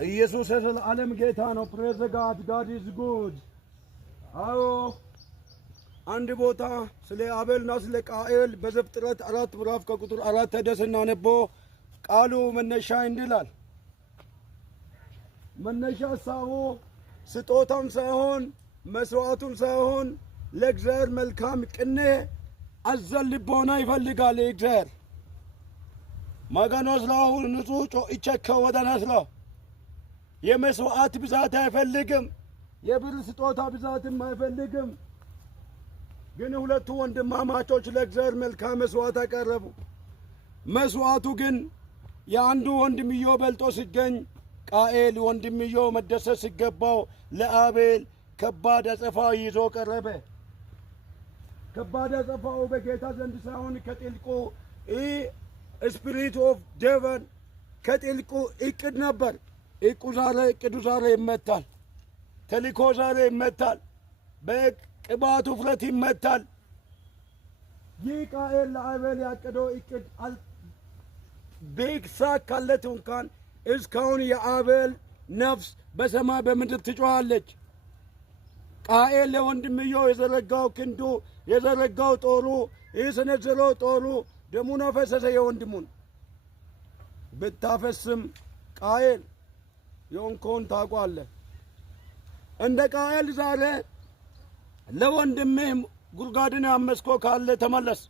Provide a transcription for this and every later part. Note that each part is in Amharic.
ኢየሱስ የዘላለም ጌታ ነው። ፕሬዝ ጋድ ጋድ ኢዝ ጉድ። አዎ አንድ ቦታ ስለ አቤልና ስለ ቃኤል በዘፍጥረት 4 ምዕራፍ ከቁጥር 4 ተደስና ነቦ ቃሉ መነሻ እንዲላል መነሻ ሳው ስጦታም ሳይሆን መስዋዕቱም ሳይሆን ለእግዚአብሔር መልካም ቅኔ አዘል ልቦና ይፈልጋል። እግዚአብሔር ማጋኖስ ነው ንጹህ ጮኢቸከ ወደናስለው የመስዋዕት ብዛት አይፈልግም። የብር ስጦታ ብዛትም አይፈልግም። ግን ሁለቱ ወንድማማቾች ለእግዚአብሔር መልካም መስዋዕት አቀረቡ። መስዋዕቱ ግን የአንዱ ወንድምዮ በልጦ ሲገኝ ቃኤል ወንድምዮ መደሰት ሲገባው ለአቤል ከባድ አጸፋው ይዞ ቀረበ። ከባድ አጸፋው በጌታ ዘንድ ሳይሆን ከጥልቁ ስፒሪት ኦፍ ዴቨን ከጥልቁ እቅድ ነበር። እቅዱ ዛሬ ይመታል። ተልእኮ ዛሬ ይመታል። በቅባቱ ፍረት ይመታል። ይህ ቃኤል ለአቤል ያቀደው እቅድ ቢሳካለት እንኳን እስካሁን የአቤል ነፍስ በሰማይ በምድር ትጮኻለች። ቃኤል ለወንድምየው የዘረጋው ክንዱ የዘረጋው ጦሩ የሰነዘረው ጦሩ ደሙን አፈሰሰ። የወንድሙን ብታፈስም ቃኤል የሆንከውን ታውቃለህ። እንደ ቃኤል ዛሬ ለወንድምህ ጉድጓድን ያመስኮ ካለ ተመለስ።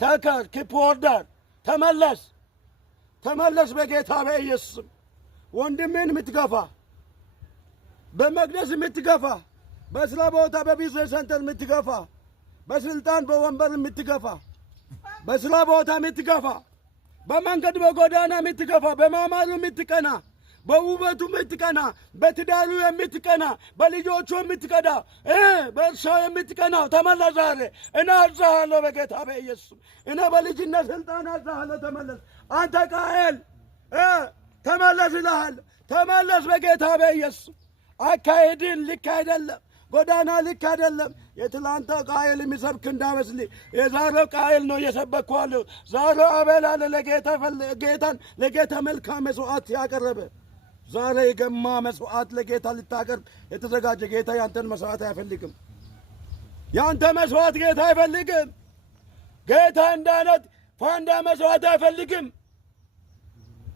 ተከር ኪፖርዳር ተመለስ። ተመለስ በጌታ በኢየሱስ። ወንድምህን የምትገፋ በመቅደስ የምትገፋ በስራ ቦታ በቢዝነስ ሰንተር የምትገፋ በስልጣን በወንበር የምትገፋ በስራ ቦታ የምትገፋ በመንገድ በጎዳና የምትገፋ በማማሩ የምትቀና በውበቱ የምትቀና በትዳሩ የምትቀና በልጆቹ የምትቀና በእርሻው የምትቀና ተመለስ ዛሬ። እኔ አዝሃለሁ በጌታ በኢየሱስ። እኔ በልጅነት ስልጣን አዝሃለሁ ተመለስ። አንተ ቃኤል ተመለስ እልሃለሁ። ተመለስ በጌታ በኢየሱስ። አካሄድን ልክ አይደለም። ጎዳና ልክ አይደለም። የትላንተ ቃኤል የሚሰብክ እንዳመስል የዛሬው ቃኤል ነው እየሰበከዋለሁ። ዛሬው አቤል አለ ጌታን ለጌታ መልካም መስዋዕት ያቀረበ ዛሬ የገማ መስዋዕት ለጌታ ልታቀርብ የተዘጋጀ ጌታ ያንተን መስዋዕት አይፈልግም። ያንተ መስዋዕት ጌታ አይፈልግም። ጌታ እንዳነት ፋንዳ መስዋዕት አይፈልግም።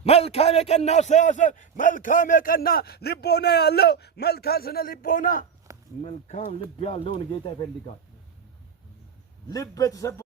መልካም የቀና አስተሳሰብ፣ መልካም የቀና ልቦና ያለው መልካም ስነ ልቦና መልካም ልብ ያለውን ጌታ ይፈልጋል። ልብ የተሰበረ